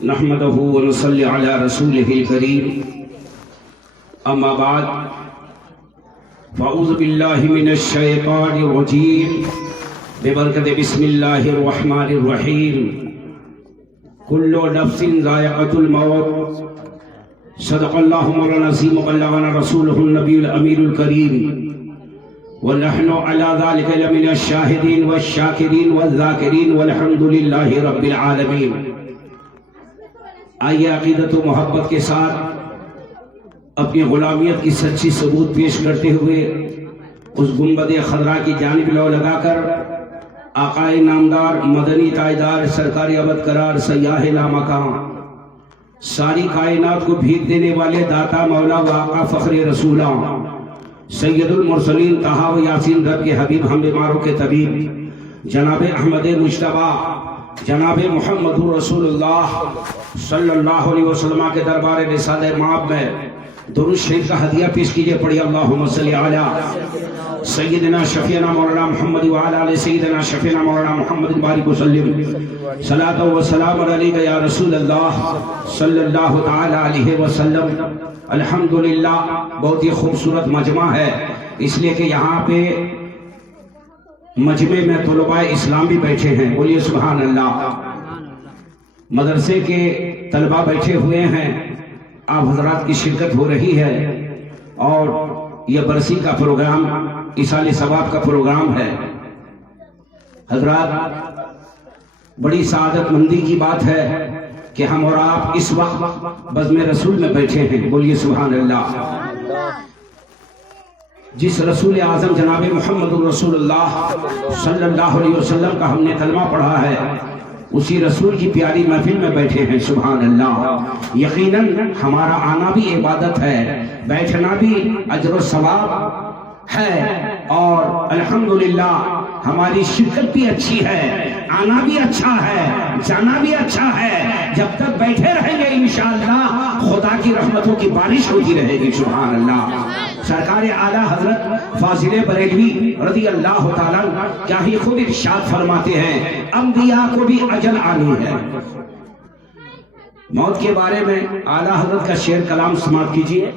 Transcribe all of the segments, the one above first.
نحمده ونصلي على رسوله الكريم اما بعد فاعوذ بالله من الشيطان الرجيم ببركة بسم الله الرحمن الرحيم كل نفس ذائقة الموت صدق الله مولانا العظيم وبلغنا رسوله النبي الأمين الكريم ونحن على ذلك لمن الشاهدين والشاكرين والذاكرين والحمد لله رب العالمين. آئیے عقیدت و محبت کے ساتھ اپنی غلامیت کی سچی ثبوت پیش کرتے ہوئے اس گنبد خضرا کی جانب لو لگا کر آقائے نامدار مدنی تاجدار سرکاری ابد قرار سیاح لامکان ساری کائنات کو بھیک دینے والے داتا مولا و آقا فخر رسولہ سید المرسلین طہا و یاسین رب کے حبیب ہم بیماروں کے طبیب جناب احمد مجتبیٰ جناب محمد رسول اللہ صلی اللہ علیہ وسلم کے دربار رسالہ مآب میں درود شریف کا ہدیہ پیش کیجئے. پڑھی اللہم صلی علی سیدنا شفیعنا مولانا محمد وعلی آل سیدنا شفیعنا مولانا محمد بارک وسلم صلاۃ و سلام علیک یا رسول اللہ صلی اللہ تعالی علیہ وسلم. الحمدللہ بہت ہی خوبصورت مجمع ہے، اس لیے کہ یہاں پہ مجمع میں طلباء اسلام بھی بیٹھے ہیں. بولیے سبحان اللہ. مدرسے کے طلباء بیٹھے ہوئے ہیں، آپ حضرات کی شرکت ہو رہی ہے اور یہ برسی کا پروگرام ایصال ثواب کا پروگرام ہے. حضرات بڑی سعادت مندی کی بات ہے کہ ہم اور آپ اس وقت بزم رسول میں بیٹھے ہیں. بولیے سبحان اللہ. جس رسول اعظم جناب محمد رسول اللہ صلی اللہ علیہ وسلم کا ہم نے کلمہ پڑھا ہے، اسی رسول کی پیاری محفل میں بیٹھے ہیں. سبحان اللہ. یقیناً ہمارا آنا بھی عبادت ہے، بیٹھنا بھی اجر و ثواب ہے، اور الحمدللہ ہماری شرکت بھی اچھی ہے، آنا بھی اچھا ہے، جانا بھی اچھا ہے. جب تک بیٹھے رہیں گے انشاءاللہ خدا کی رحمتوں کی بارش ہوتی رہے گی. سبحان اللہ. سرکار اعلیٰ حضرت فاضل بریلوی رضی اللہ تعالیٰ کیا ہی خود ارشاد فرماتے ہیں انبیاء کو بھی اجل آنی ہے. موت کے بارے میں اعلیٰ حضرت کا شعر کلام سماعت کیجئے.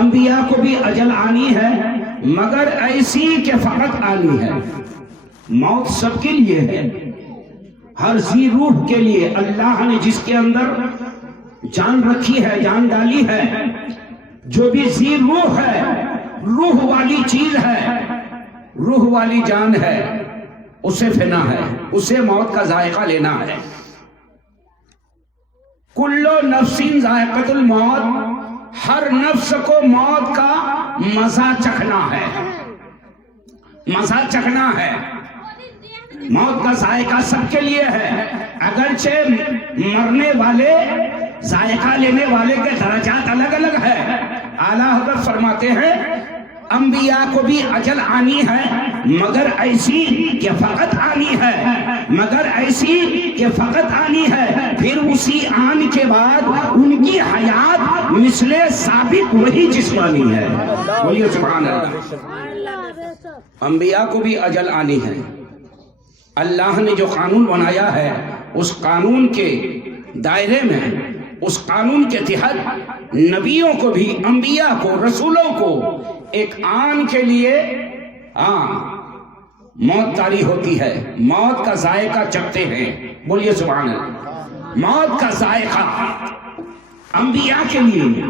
انبیاء کو بھی اجل آنی ہے مگر ایسی کہ فقط آنی ہے. موت سب کے لیے ہے، ہر ذی روح کے لیے. اللہ نے جس کے اندر جان رکھی ہے، جان ڈالی ہے، جو بھی ذی روح ہے، روح والی چیز ہے، روح والی جان ہے، اسے فنا ہے، اسے موت کا ذائقہ لینا ہے. کل نفس ذائقۃ الموت، ہر نفس کو موت کا مزہ چکھنا ہے، مزہ چکھنا ہے. موت کا ذائقہ سب کے لیے ہے، اگرچہ مرنے والے ذائقہ لینے والے کے درجات الگ الگ ہے. اعلیٰ حضرت فرماتے ہیں انبیاء کو بھی اجل آنی ہے مگر ایسی کہ فقط آنی ہے، مگر ایسی کہ فقط آنی ہے. پھر اسی آن کے بعد ان کی حیات مثل ثابت وہی جسمانی ہے. بولیے سبحان اللہ. انبیاء کو بھی اجل آنی ہے. اللہ نے جو قانون بنایا ہے اس قانون کے دائرے میں، اس قانون کے تحت نبیوں کو بھی، انبیاء کو، رسولوں کو ایک آن کے لیے موت طاری ہوتی ہے، موت کا ذائقہ چکھتے ہیں. بولیے سبحان اللہ. موت کا ذائقہ انبیاء کے لیے.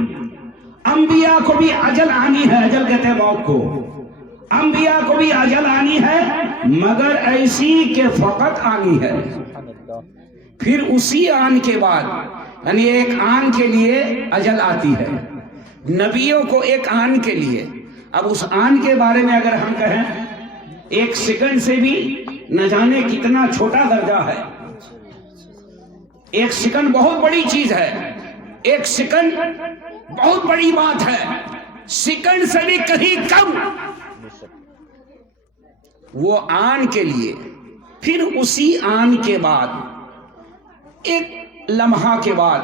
انبیاء کو بھی اجل آنی ہے، اجل کہتے ہیں موت کو. انبیاء کو بھی اجل آنی ہے مگر ایسی کہ فقط آنی ہے. پھر اسی آن کے بعد، یعنی ایک آن کے لیے اجل آتی ہے، نبیوں کو ایک آن کے لیے. اب اس آن کے بارے میں اگر ہم کہیں، ایک سیکنڈ سے بھی نہ جانے کتنا چھوٹا درجہ ہے. ایک سیکنڈ بہت بڑی چیز ہے، ایک سیکنڈ بہت بڑی بات ہے. سیکنڈ سے بھی کہیں کم وہ آن کے لیے. پھر اسی آن کے بعد، ایک لمحہ کے بعد،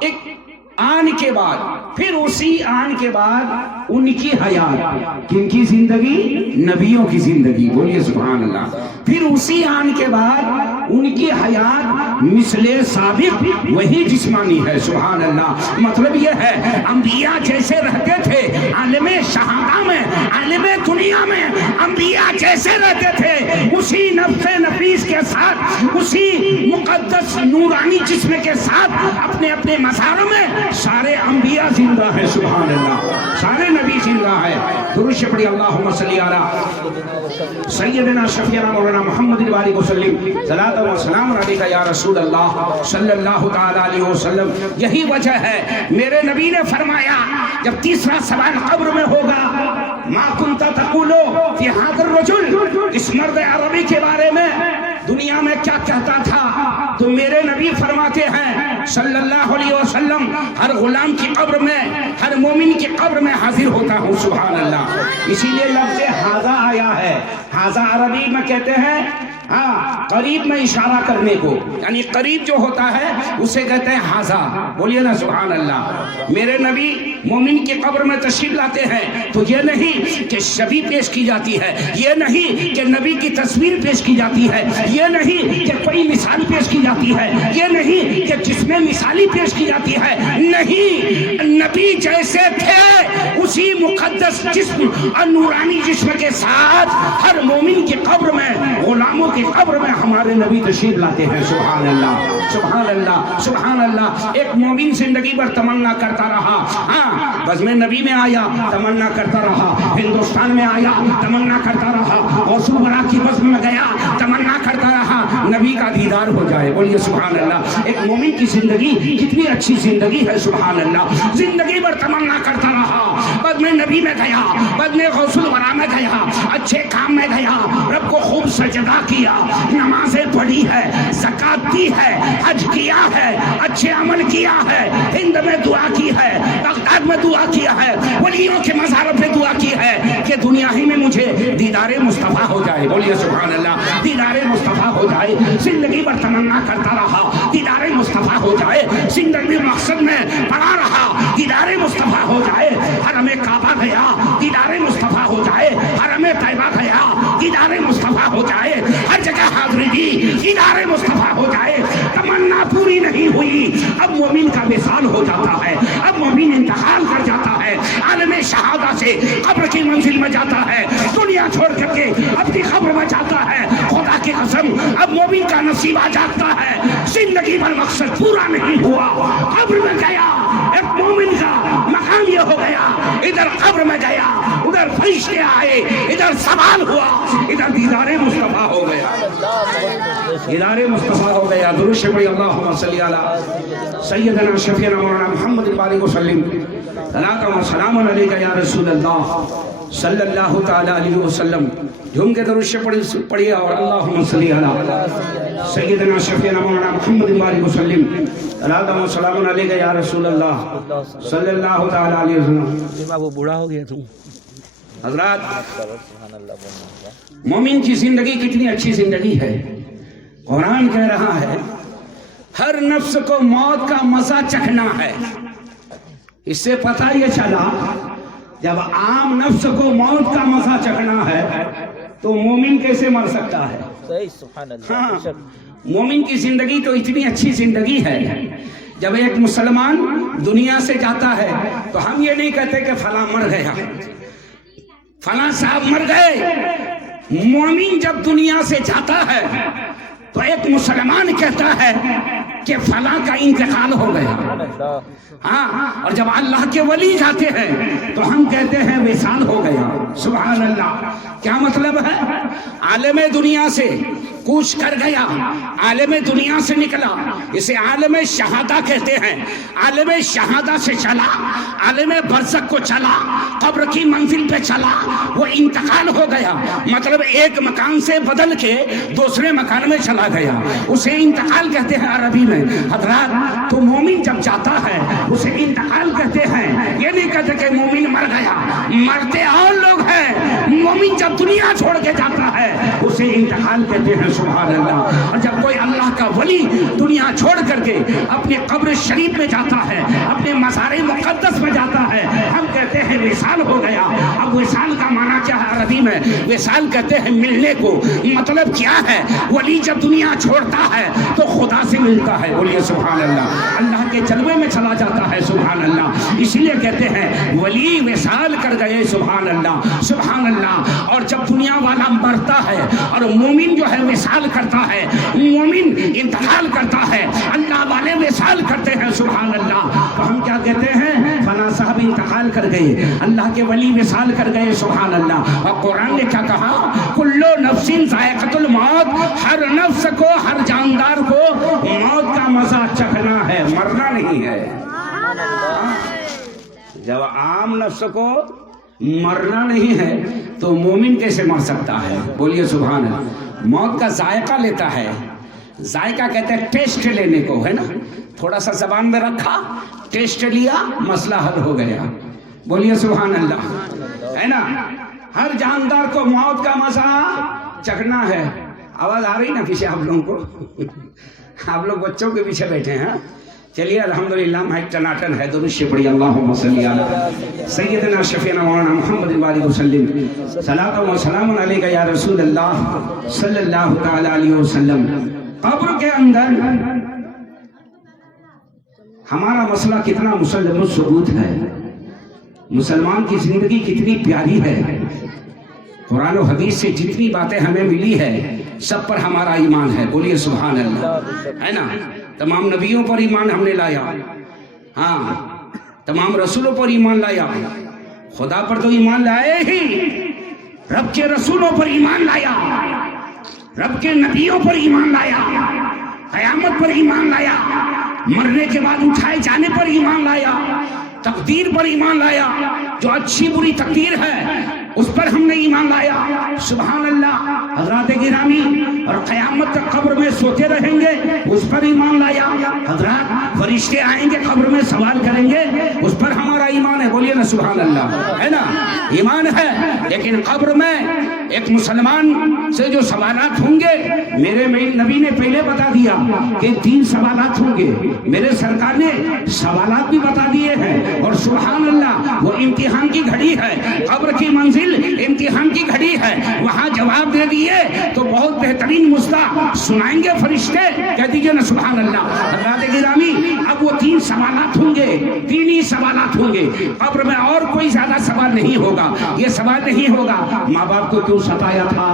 ایک آن کے بعد، پھر اسی آن کے بعد ان کی حیات، کن کی زندگی؟ نبیوں کی زندگی، بولیے سبحان اللہ۔ پھر اسی آن کے بعد ان کی حیات مثل سابق وہی جسمانی ہے، سبحان اللہ۔ مطلب یہ ہے انبیاء جیسے رہتے تھے عالم شہادہ میں، عالم دنیا میں انبیاء جیسے رہتے تھے، اسی نفس نفیس کے ساتھ، اسی مقدس نورانی جسم کے ساتھ اپنے اپنے مزاروں میں سارے انبیاء زندہ ہیں، سبحان اللہ، سارے نبی زندہ ہے۔ درود پڑھی اللہم صلی علی سیدنا شفیعنا مولانا محمد وآلہ وسلم، صلاۃ و سلام علیکہ یا رسول اللہ صلی اللہ تعالی علیہ وسلم۔ یہی وجہ ہے میرے نبی نے فرمایا جب تیسرا سوال قبر میں ہوگا، ما کنت تقول فی ھذا الرجل، اس مرد عربی کے بارے میں دنیا میں کیا کہتا تھا، تو میرے نبی فرماتے ہیں صلی اللہ علیہ وسلم، ہر غلام کی قبر میں، ہر مومن کی قبر میں حاضر ہوتا ہوں، سبحان اللہ۔ اسی لیے لفظ ھذا آیا ہے، ھذا عربی میں کہتے ہیں قریب میں اشارہ کرنے کو، یعنی قریب جو ہوتا ہے اسے کہتے ہیں ھذا، بولیے نا سبحان اللہ۔ میرے نبی مومن کی قبر میں تشریف لاتے ہیں تو یہ نہیں کہ شبیہ پیش کی جاتی ہے، یہ نہیں کہ نبی کی تصویر پیش کی جاتی ہے، یہ نہیں کہ کوئی مثال پیش کی جاتی ہے، یہ نہیں کہ جسم مثالی پیش کی جاتی ہے، نہیں، نبی جیسے تھے اسی مقدس جسم اور نورانی جسم کے ساتھ ہر مومن کی قبر میں، غلاموں کی قبر میں ہمارے نبی تشریف لاتے ہیں، سبحان اللہ، سبحان اللہ، سبحان اللہ۔ ایک مومن زندگی پر تمنا کرتا رہا، بزم نبی میں آیا تمنا کرتا رہا، ہندوستان میں آیا تمنا کرتا رہا، غوث الورا کی بزم میں گیا تمنا کرتا رہا نبی کا دیدار ہو جائے، بولیے سبحان اللہ۔ ایک مومن کی زندگی کتنی اچھی زندگی ہے، سبحان اللہ، زندگی پر تمنا کرتا رہا، بزم نبی میں گیا، بزم غوث الورا میں گیا، اچھے کام میں گیا، رب کو خوب سجدہ کیا، نمازیں پڑھی ہے، زکات دی ہے، حج کیا ہے، اچھے عمل کیا ہے، ہند میں دعا کی ہے، بغداد میں دعا کیا ہے، ولیوں کے مزاروں پہ دعا کی ہے کہ دنیا ہی میں مجھے دیدار مصطفیٰ ہو جائے، بولیے سبحان اللہ، دیدار مصطفیٰ ہو جائے، زندگی پر تمنا کرتا رہا دیدار مصطفیٰ ہو جائے، زندگی مقصد میں پڑا رہا دیدار مصطفیٰ ہو جائے، حرم کعبہ گیا دیدار مصطفیٰ ہو جائے، حرم طیبہ گیا دیدار مصطفیٰ ہو جائے، ہر جگہ حاضری دی دیدار مصطفیٰ ہو جائے، تمنا پوری نہیں ہوئی، اب مومن کا وصال ہو جاتا ہے، اب مومن انتقال کر جاتا ہے، عالم شہادہ سے قبر کی منزل میں جاتا ہے، دنیا چھوڑ کر کے اپنی قبر میں جاتا ہے، خدا کی قسم اب مومن کا نصیب آ جاتا ہے، زندگی بھر مقصد پورا نہیں ہوا، قبر میں گیا، ایک مومن کا مقام یہ ہو گیا، ادھر قبر میں گیا، ادھر فرشتے آئے، ادھر سوال ہوا، ادھر دیدار مصطفیٰ ہو گیا، دیدار مصطفیٰ ہو گیا۔ درود پڑھی اللہم صلی علی سیدنا شفیعنا مولانا محمد وآلہ وسلم، صلاۃ و سلام علیکہ یا رسول اللہ صلی اللہ تعالی علیہ وسلم۔ جھوم کے درود پڑھیے اور اللہم صلی علی سیدنا شفیعنا مولانا محمد وآلہ وسلم، صلاۃ و سلام علیکہ یا رسول اللہ صلی اللہ تعالی علیہ وسلم۔ وہ بوڑھا ہو گیا تم حضرات، مومن کی زندگی کتنی اچھی زندگی ہے، قرآن کہہ رہا ہے ہر نفس کو موت کا مزہ چکھنا ہے۔ اس سے پتہ یہ چلا جب عام نفس کو موت کا مزہ چکھنا ہے تو مومن کیسے مر سکتا ہے؟ صحیح، سبحان اللہ۔ مومن کی زندگی تو اتنی اچھی زندگی ہے، جب ایک مسلمان دنیا سے جاتا ہے تو ہم یہ نہیں کہتے کہ فلاں مر گیا، فلاں صاحب مر گئے۔ مومن جب دنیا سے جاتا ہے تو ایک مسلمان کہتا ہے کہ فلاں کا انتقال ہو گیا، اور جب اللہ کے ولی جاتے ہیں تو ہم کہتے ہیں وصال ہو گیا، سبحان اللہ۔ کیا مطلب ہے؟ عالم دنیا سے کوچ کر گیا، عالم دنیا سے نکلا، اسے عالم شہادہ کہتے ہیں، عالم شہادہ سے چلا، عالم برزخ کو چلا، قبر کی منزل پہ چلا، وہ انتقال ہو گیا، مطلب ایک مکان سے بدل کے دوسرے مکان میں چلا گیا، اسے انتقال کہتے ہیں عربی میں۔ حضرات، تو مومن جب جاتا ہے اسے انتقال کہتے ہیں، یہ نہیں کہتے کہ مومن مر گیا، مرتے اور لوگ ہیں۔ مومن جب دنیا چھوڑ کے جاتا ہے اسے انتقال کہتے ہیں، سبحان اللہ. اور جب کوئی اللہ کا ولی دنیا چھوڑ کر کے اپنی قبر شریف میں جاتا ہے, اپنے مزار مقدس میں جاتا ہے, ہم کہتے ہیں وصال ہو گیا. اب وصال کا معنی کیا ہے عربی میں؟ وصال کہتے ہیں ملنے کو. مطلب کیا ہے؟ ولی جب دنیا چھوڑتا ہے تو خدا سے ملتا ہے. بولیے سبحان اللہ. اللہ کے جلوے میں چلا جاتا ہے. سبحان اللہ. اسی لیے کہتے ہیں ولی وصال کر گئے. سبحان اللہ سبحان اللہ. اور جب دنیا والا مرتا ہے اور مومن جو ہے وصال کرتا ہے, مومن انتقال کرتا ہے, اللہ والے وصال کرتے ہیں. سبحان اللہ. تو ہم کیا کہتے ہیں؟ فلاں صاحب انتقال کر گئے, اللہ کے ولی وصال کر گئے. سبحان اللہ. اور قرآن نے کیا کہا؟ کلو نفس ذائقۃ الموت. ہر نفس کو, ہر جاندار کو موت کا مزہ چکھنا ہے, مرنا نہیں ہے. جب عام نفس کو مرنا نہیں ہے تو مومن کیسے مر سکتا ہے؟ بولیے سبحان اللہ. موت کا ذائقہ لیتا ہے. ذائقہ کہتے ہیں ٹیسٹ لینے کو, ہے نا. تھوڑا سا زبان میں رکھا, ٹیسٹ لیا, مسئلہ حل ہو گیا. بولیے سبحان اللہ, ہے نا. ہر جاندار کو موت کا مزہ چکھنا ہے. آواز آ رہی نا پیچھے آپ لوگوں کو؟ آپ لوگ بچوں کے پیچھے بیٹھے ہیں. چلیے الحمدللہ مائک ٹناٹن ہے. درود شریف پڑھیے. اللہم صلی علی سیدنا شفیعنا مولانا محمد وآلہ وسلم. صلاۃ و سلام علیک یا رسول اللہ صلی اللہ تعالی علیہ وسلم. قبر کے اندر ہمارا مسئلہ کتنا مسلم ثبوت ہے. مسلمان کی زندگی کتنی پیاری ہے. قرآن و حدیث سے جتنی باتیں ہمیں ملی ہے سب پر ہمارا ایمان ہے. بولیے سبحان اللہ, ہے نا. تمام نبیوں پر ایمان ہم نے لایا, ہاں. تمام رسولوں پر ایمان لایا. خدا پر تو ایمان لائے ہی, رب کے رسولوں پر ایمان لایا, رب کے نبیوں پر ایمان لایا, قیامت پر ایمان لایا, مرنے کے بعد اٹھائے جانے پر ایمان لایا, تقدیر پر ایمان لایا. جو اچھی بری تقدیر ہے اس پر ہم نے ایمان لایا. سبحان اللہ. حضرات گرامی, اور قیامت تک قبر میں سوتے رہیں گے اس پر ایمان لایا. حضرات فرشتے آئیں گے قبر میں سوال کریں گے اس پر ہمارا ایمان ہے. بولیے نا سبحان اللہ, ہے نا. ایمان ہے. لیکن قبر میں ایک مسلمان سے جو سوالات ہوں گے, میرے نبی نے پہلے بتا دیا کہ 3 سوالات ہوں گے. میرے سرکار نے سوالات بھی بتا دیے ہیں. اور سبحان اللہ وہ امتحان کی گھڑی ہے. قبر کی منزل امتحان کی گھڑی ہے. وہاں جواب دے دیے تو بہت بہترین مسئلہ سنائیں گے فرشتے. کہہ دیجئے نا سبحان اللہ. حضرات گرامی, اب وہ 3 سوالات ہوں گے, 3 ہی سوالات ہوں گے. قبر میں اور کوئی زیادہ سوال نہیں ہوگا. یہ سوال نہیں ہوگا ماں باپ کو کیوں ستایا تھا,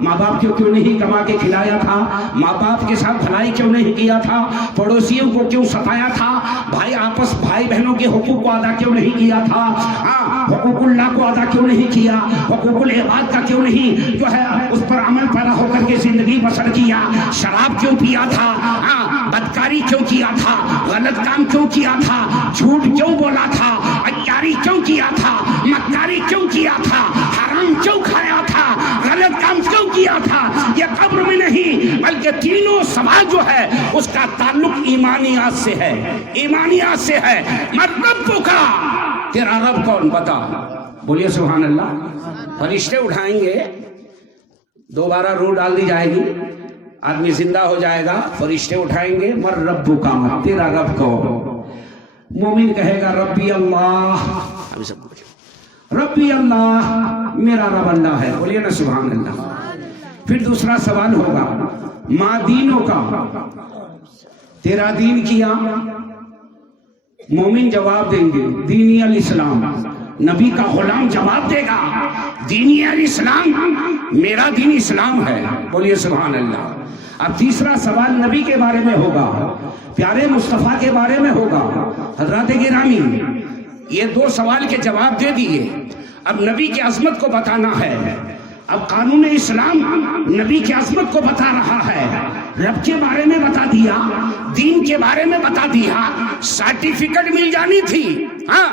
ماں باپ کو کیوں نہیں کما کے کھلایا تھا, ماں باپ کے ساتھ بھلائی کیوں نہیں کیا تھا, پڑوسیوں کو کیوں ستایا تھا, بھائی بہنوں کے حقوق کو ادا کیوں نہیں کیا تھا, حقوق اللہ کو ادا کیوں نہیں کیا, حقوق العباد کا کیوں نہیں جو ہے اس پر عمل پیدا ہو کر کے زندگی بسر کیا, شراب کیوں پیا تھا, بدکاری کیوں کیا تھا, غلط کام کیوں کیا تھا, جھوٹ کیوں بولا تھا, عیاری کیوں کیا تھا, مکاری کیوں کیا تھا, حرام کیوں کھایا تھا, غلط کام کیوں کیا تھا. یہ قبر میں نہیں بلکہ تینوں سوال جو ہے اس کا تعلق ایمانیات سے ہے. ایمانیات سے ہے. من ربک, تیرا رب کون بتا. بولیے سبحان اللہ. فرشتے اٹھائیں گے, دوبارہ روح ڈال دی جائے گی, آدمی زندہ ہو جائے گا. فرشتے اٹھائیں گے, من ربک, تیرا رب کون. مومن کہے گا ربی اللہ, ربی اللہ, میرا رب اللہ ہے. بولیے نا سبحان اللہ. پھر دوسرا سوال ہوگا ما دینوں کا, تیرا دین کیا. مومن جواب دیں گے دینی الاسلام. نبی کا غلام جواب دے گا دینی الاسلام, میرا دین اسلام ہے. بولیے سبحان اللہ. اب تیسرا سوال نبی کے بارے میں ہوگا, پیارے مصطفیٰ کے بارے میں ہوگا. حضرات گرامی, یہ 2 سوال کے جواب دے دیے. اب نبی کی عظمت کو بتانا ہے. اب قانون اسلام نبی کی عظمت کو بتا رہا ہے. رب کے بارے میں بتا دیا, دین کے بارے میں بتا دیا. سرٹیفکیٹ مل جانی تھی, ہاں,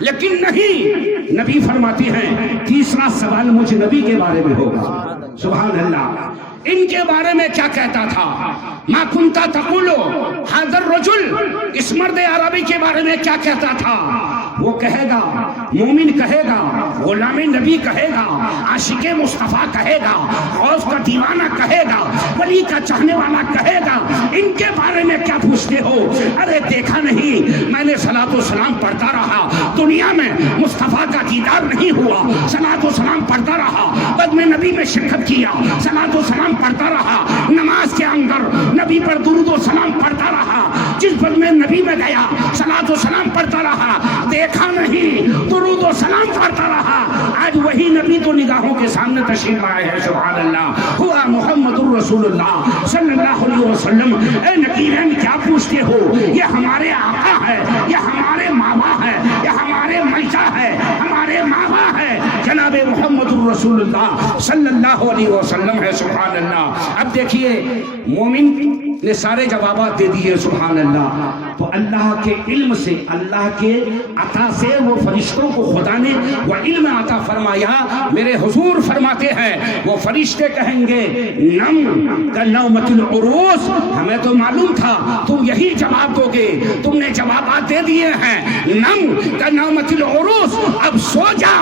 لیکن نہیں. نبی فرماتی ہیں تیسرا سوال مجھ نبی کے بارے میں ہوگا. سبحان اللہ. ان کے بارے میں کیا کہتا تھا. ما کنتا تقولو حاضر رجل, اس مرد عربی کے بارے میں کیا کہتا تھا. وہ کہے گا مومن کہے گا، غلام نبی کہے گا، عاشق مصطفیٰ کہے گا، غوث کا دیوانہ کہے گا، ولی کا چاہنے والا کہے گا، ان کے بارے میں کیا پوچھتے ہو؟ ارے دیکھا نہیں، میں نے صلاۃ و سلام پڑھتا رہا، دنیا میں مصطفیٰ کا دیدار نہیں ہوا، صلاۃ و سلام پڑھتا رہا، بدم نبی میں شرکت کیا، صلاۃ و سلام پڑھتا رہا، نماز کے اندر نبی پر درود و سلام پڑھتا رہا، جس بدم نبی میں گیا صلاۃ و سلام پڑھتا رہا، دیکھا نہیں، درود و سلام پڑھتا رہا۔ آج وہی نبی تو نگاہوں کے سامنے تشریف لائے ہیں، سبحان اللہ، ہوا محمد الرسول اللہ صلی اللہ علیہ وسلم۔ اے نکیرین کیا پوچھتے ہو؟ یہ ہمارے آقا ہے، یہ ہمارے ماما ہے، یہ ہمارے میچا ہے، ہمارے ماما ہے، جناب محمد الرسول اللہ صلی اللہ علیہ وسلم ہے، سبحان اللہ۔ اب دیکھیے مومن نے سارے جوابات دے دیے، سبحان اللہ۔ تو اللہ کے علم سے، اللہ کے عطا سے وہ فرشتوں کو خدا نے وہ علم عطا فرمایا۔ میرے حضور فرماتے ہیں وہ فرشتے کہیں گے نم کا نومت العروس، ہمیں تو معلوم تھا تم یہی جواب دو گے، تم نے جوابات دے دیے ہیں، نم کا نومت العروس، اب سو جا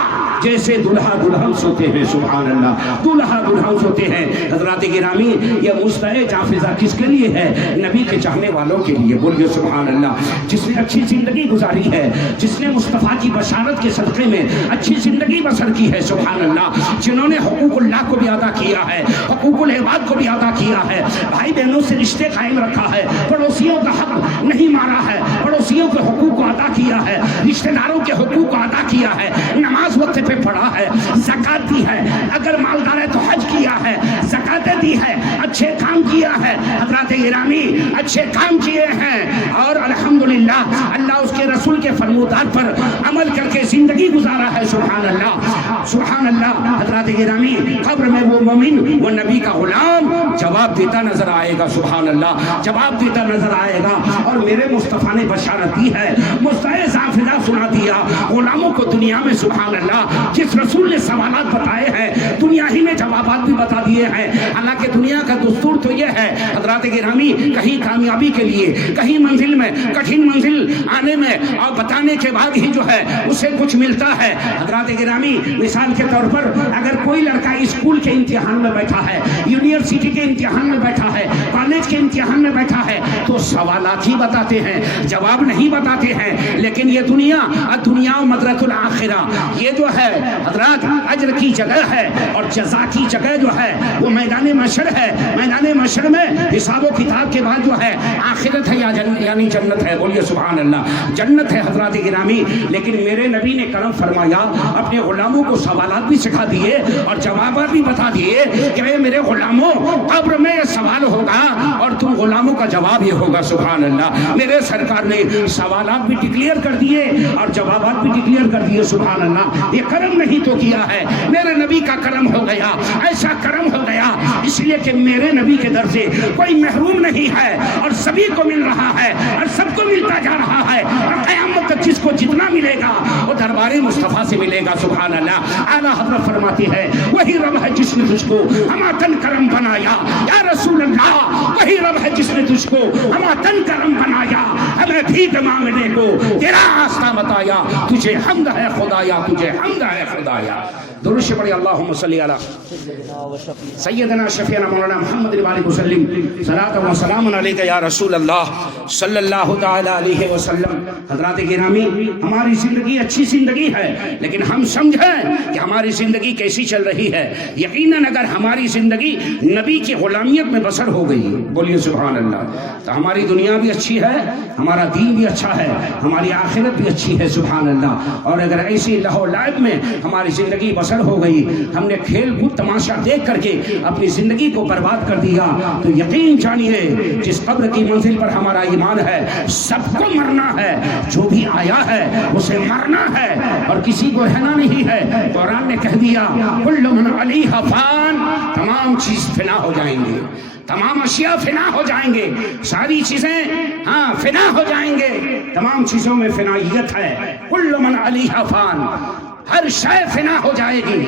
جیسے دلہا دلہن سوتے ہیں، سبحان اللہ، دلہا دلہن سوتے ہیں۔ حضرات گرامی یہ مستعد حافظہ کس کے لیے ہے؟ نبی کے چاہنے والوں کے لیے، بولیے سبحان اللہ۔ جس نے اچھی زندگی گزاری ہے، جس نے مصطفیٰ کی بشارت کے صدقے میں اچھی زندگی بسر کی ہے، سبحان اللہ، جنہوں نے حقوق اللہ کو بھی ادا کیا ہے، حقوق العباد کو بھی ادا کیا ہے، بھائی بہنوں سے رشتے قائم رکھا ہے، پڑوسیوں کا حق نہیں مارا ہے، پڑوسیوں کے حقوق کو ادا کیا ہے، رشتہ داروں کے حقوق کو ادا کیا ہے، نماز وقت پہ پڑھا ہے، زکات دی ہے، اگر مالدار ہے تو حج کیا ہے، زکاتیں دی ہے، اچھے کام کیا ہے، حضرات گرامی اچھے کام کیے ہیں، اور الحمدللہ اللہ اس کے رسول کے فرمودات پر عمل کر کے زندگی گزارا ہے، سبحان اللہ، سبحان اللہ۔ حضرات گرامی قبر میں وہ مومن، وہ نبی کا غلام جواب دیتا نظر آئے گا، سبحان اللہ، جواب دیتا نظر آئے گا۔ اور میرے مصطفیٰ نے بشارت دی ہے، مستعد حافظہ سنا دیا غلاموں کو دنیا میں، سبحان اللہ، جس رسول نے سوالات بتائے ہیں دنیا ہی میں جوابات بھی بتا دیے ہیں۔ حالانکہ دنیا کا دستور تو یہ ہے حضرات گرامی، کہیں کامیابی کے لیے، کہیں منزل میں، کٹھن منزل آنے میں اور بتانے کے بعد ہی جو ہے اسے کچھ ملتا ہے۔ حضرات گرامی مثال کے طور پر اگر کوئی لڑکا اسکول کے امتحان میں بیٹھا ہے، یونیورسٹی کے امتحان میں بیٹھا ہے، کالج کے امتحان میں بیٹھا ہے، تو سوالات ہی بتاتے ہیں، جواب نہیں بتاتے ہیں۔ لیکن یہ دنیا و مدرۃ الآخرہ، یہ جو ہے حضرات اجر کی جگہ ہے اور جزا کی جگہ جو ہے وہ میدان محشر ہے۔ میدان محشر میں حساب و کتاب کے بعد جو ہے آخرت ہے یعنی جنت ہے، بولیے سبحان اللہ، جنت ہے حضرات گرامی۔ لیکن میرے نبی نے کرم فرمایا، اپنے غلاموں کو سوالات بھی سکھا دیے اور جوابات بھی بتا دیے کہ اے میرے غلاموں، قبر میں یہ سوال ہوگا اور تم غلاموں کا جواب یہ ہوگا، سبحان اللہ۔ میرے سرکار نے سوالات بھی ڈکلیئر کر دیے اور جوابات بھی ڈکلیئر کر دیے، سبحان اللہ۔ یہ کرم نہیں تو کیا ہے، میرے نبی کا کرم ہو گیا، ایسا کرم ہو گیا اس لیے کہ میرے نبی کے در سے کوئی محروم نہیں ہے اور سبھی کو مل رہا ہے اور سب کو ملتا جا رہا ہے، اور قیامت تک جس کو جتنا ملے گا وہ دربار مصطفیٰ سے ملے گا، سبحان اللہ۔ اعلیٰ حضرت فرماتی ہے وہی رب ہے جس نے تجھ کو ہما تن کرم بنایا، یا رسول اللہ وہی رب ہے جس نے تجھ کو ہما تن کرم بنایا، ہمیں بھیک مانگنے کو تیرا راستہ بتایا، تجھے حمد ہے خدایا، تجھے حمد ہے خدایا۔ درود پڑھیں، اللہم صلی علی سیدنا شفیعنا مولانا محمد وعلیہ وسلم، صلاۃ و سلام علیک یا رسول اللہ صلی اللہ تعالی علیہ وسلم۔ حضرات گرامی ہماری زندگی اچھی زندگی ہے، لیکن ہم سمجھیں کہ ہماری زندگی کیسی چل رہی ہے۔ یقیناً اگر ہماری زندگی نبی کی غلامیت میں بسر ہو گئی، بولیے سبحان اللہ، تو ہماری دنیا بھی اچھی ہے، ہمارا دین بھی اچھا ہے، ہماری آخرت بھی اچھی ہے، سبحان اللہ۔ اور اگر ایسی لہو لعب میں ہماری زندگی بسر ہو گئی، ہم نے کھیل کود تماشا دیکھ کر کے اپنی زندگی کو برباد کر دیا، تو یقین جانیے جس قبر کی منزل پر ہمارا ایمان ہے، سب کو مرنا ہے، جو بھی آیا ہے اسے مرنا ہے اور کسی کو رہنا نہیں ہے۔ قرآن نے کہہ دیا کل من علیہا فان، تمام چیز فنا ہو جائیں گے، تمام اشیاء فنا ہو جائیں گے، ساری چیزیں فنا ہو جائیں گے، تمام چیزوں میں فنائیت ہے۔ کل من علیہا فان، ہر شے فنا ہو جائے گی۔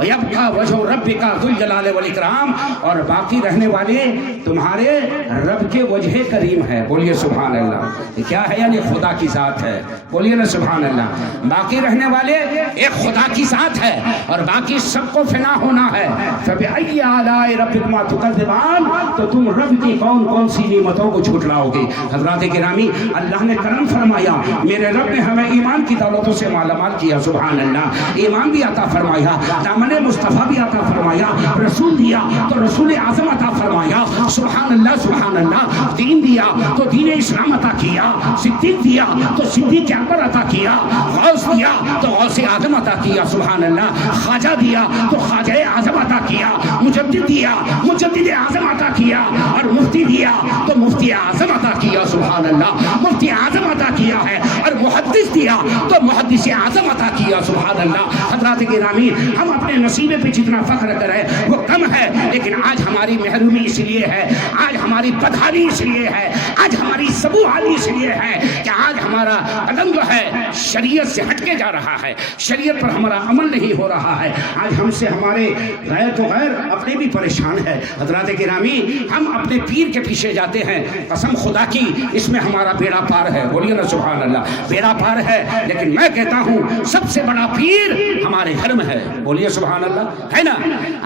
وَيَبْقَى وَجْهُ رَبِّكَ ذُو الْجَلَالِ وَالْإِكْرَامِ، اور باقی رہنے والے تمہارے رب کے وجہ کریم ہے. بولیے سبحان اللہ. یہ کیا ہے؟ یعنی خدا کی ذات ہے. بولیے نا سبحان اللہ. باقی رہنے والے ایک خدا کی ذات ہے اور باقی سب کو فنا ہونا ہے. فَبِأَيِّ آلَاءِ رَبِّكُمَا تُكَذِّبَانِ، تو تم رب کی کون کون سی نعمتوں کو جھٹلاؤ گے. حضرات گرامی، اللہ نے کرم فرمایا، میرے رب نے ہمیں ایمان کی دولتوں سے مالا مال کیا. سبحان اللہ. ایمان بھی عطا فرمایا، دامن مصطفیٰ بھی عطا فرمایا، رسول دیا تو رسول اعظم عطا فرمایا. سبحان اللہ سبحان اللہ. دین دیا تو دین اسلام عطا کیا، صدیق دیا تو صدیق اکبر عطا کیا، غوث دیا تو غوث اعظم عطا کیا. سبحان اللہ. خواجہ دیا تو خواجہ اعظم عطا کیا، مجدد دیا مجدد اعظم عطا کیا، اور مفتی دیا تو مفتی اعظم عطا کیا. سبحان اللہ. مفتی اعظم عطا کیا ہے، اور محدث دیا تو محدث اعظم عطا کیا. سبحان اللہ. حضرات گرامی، ہم اپنے نصیبے پہ جتنا فخر کریں وہ کم ہے، لیکن آج ہماری محرومی اس لیے ہے، آج ہماری بدحالی اس لیے ہے، آج ہماری سبو حالی اس لیے ہے کہ آج ہمارا قدم جو ہے شریعت سے ہٹ کے جا رہا ہے، شریعت پر ہمارا عمل نہیں ہو رہا ہے. آج ہم سے ہمارے غیر تو غیر اپنے بھی پریشان ہے. حضرات گرامی، ہم اپنے پیر کے پیچھے جاتے ہیں، قسم خدا کی اس میں ہمارا بیڑا پار ہے. بولیے نا سبحان اللہ. بیڑا پار ہے، لیکن میں کہتا ہوں سب سے بڑا پیر ہمارے گھر میں ہے. بولیے سبحان اللہ. ہے نا؟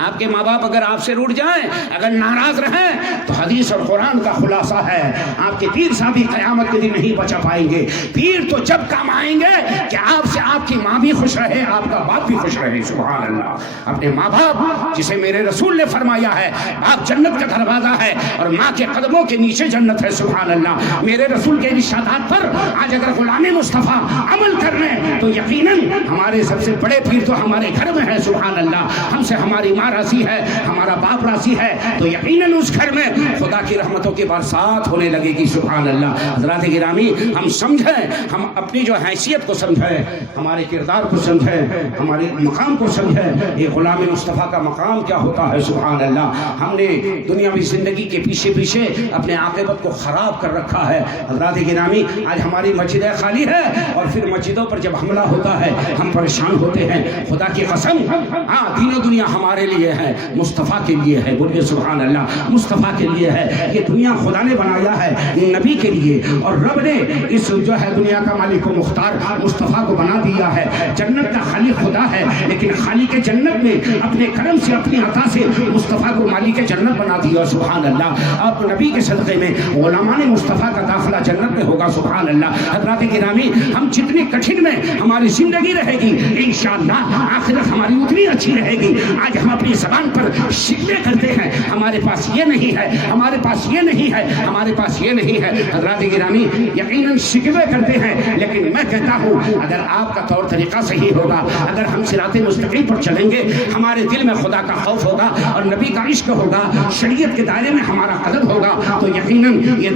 آپ کے ماں باپ اگر آپ سے روٹ جائیں، اگر ناراض رہیں، تو حدیث اور قرآن کا خلاصہ ہے آپ کے پیر صاحب قیامت کے دن نہیں بچا پائیں گے. پیر تو جب کام آئیں گے کہ آپ سے آپ کی ماں بھی خوش رہے، آپ کا باپ بھی خوش رہے. سبحان اللہ. اپنے ماں باپ، جسے میرے رسول نے فرمایا ہے باپ جنت کا دروازہ ہے اور ماں کے قدموں کے نیچے جنت ہے. سبحان اللہ. میرے رسول کے ارشادات پر آج اگر غلام مصطفیٰ عمل کر رہے ہیں تو یقیناً ہمارے سب سے بڑے پیر تو ہمارے گھر میں ہے. سبحان اللہ. ہم سے ہماری ماں راضی ہے، ہمارا باپ راضی ہے، تو یقیناً اس گھر میں خدا کی رحمتوں کی برسات ہونے لگے گی. سبحان اللہ. حضرات گرامی، ہم سمجھیں، ہم اپنی جو حیثیت کو سمجھیں، ہمارے کردار کو سمجھیں، ہمارے مقام کو سمجھیں. یہ غلام مصطفیٰ کا مقام کیا ہوتا ہے. سبحان اللہ. ہم نے دنیاوی زندگی کے پیچھے پیچھے اپنے عاقبت کو خراب کر رکھا ہے. حضرات گرامی، آج ہماری مسجدیں خالی ہے اور پھر مسجدوں پر جب حملہ ہوتا ہے ہم پریشان ہوتے ہیں. خدا کی قسم، ہاں دین و دنیا ہمارے لیے ہے، مصطفیٰ کے لیے ہے. بولیے سبحان اللہ. مصطفیٰ کے لیے ہے. یہ دنیا خدا نے بنایا ہے نبی کے لیے، اور رب نے اس جو ہے دنیا کا مالک و مختار مصطفیٰ کو بنا دیا ہے. جنت کا خالق خدا ہے، لیکن خالق جنت نے اپنے کرم سے اپنی عطا سے مصطفیٰ کو مالک جنت بنا دیا. سبحان اللہ. اب نبی کے صدقے میں غلامان مصطفیٰ کا داخلہ جنت میں ہوگا. سبحان اللہ. حضرات گرامی، ہم جتنی کٹھن میں ہماری زندگی رہے گی انشاءاللہ آخرت ہماری اتنی اچھی رہے گی. آج ہم اپنی زبان پر شکوے کرتے ہیں، ہمارے پاس یہ نہیں ہے، ہمارے پاس یہ نہیں ہے، ہمارے پاس یہ نہیں ہے. حضرات گرامی، یقیناً شکوے کرتے ہیں، لیکن میں کہتا ہوں اگر آپ کا طور طریقہ صحیح ہوگا، اگر ہم صراط مستقیم پر چلیں گے، ہمارے دل میں خدا کا خوف ہوگا اور نبی کا عشق ہوگا، شریعت کے دائرے میں ہمارا قدم ہوگا، تو یقیناً یہ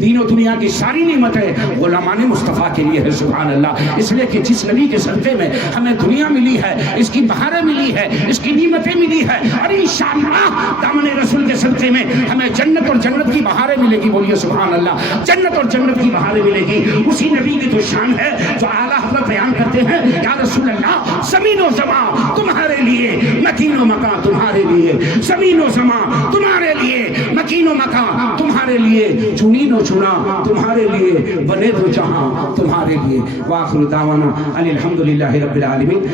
دین و دنیا کی ساری نعمتیں غلامان مصطفیٰ کے لیے ہے. سبحان اللہ. اس لیے کہ جس نبی کے صدقے میں ہمیں دنیا ملی ہے، اس کی بہاریں ملی ہے، اس کی نعمتیں ملی ہے، اور انشاءاللہ دامن رسول کے صدقے میں ہمیں جنت اور جنت کی بہاریں ملے گی. بولیے سبحان اللہ. جنت اور جنت کی بہاریں ملے گی. اسی نبی کی تو شان ہے جو اعلیٰ حضرت بیان کرتے ہیں، یا رسول اللہ زمین و زمان تمہارے لیے، مکین و مکان تمہارے لیے. زمین و زمان تمہارے لیے، مکین و مکان تمہارے لیے، چنین و چنا تمہارے لیے، بنے دو جہاں تمہارے لیے. وآخر دعوانا ان الحمدللہ رب العالمین.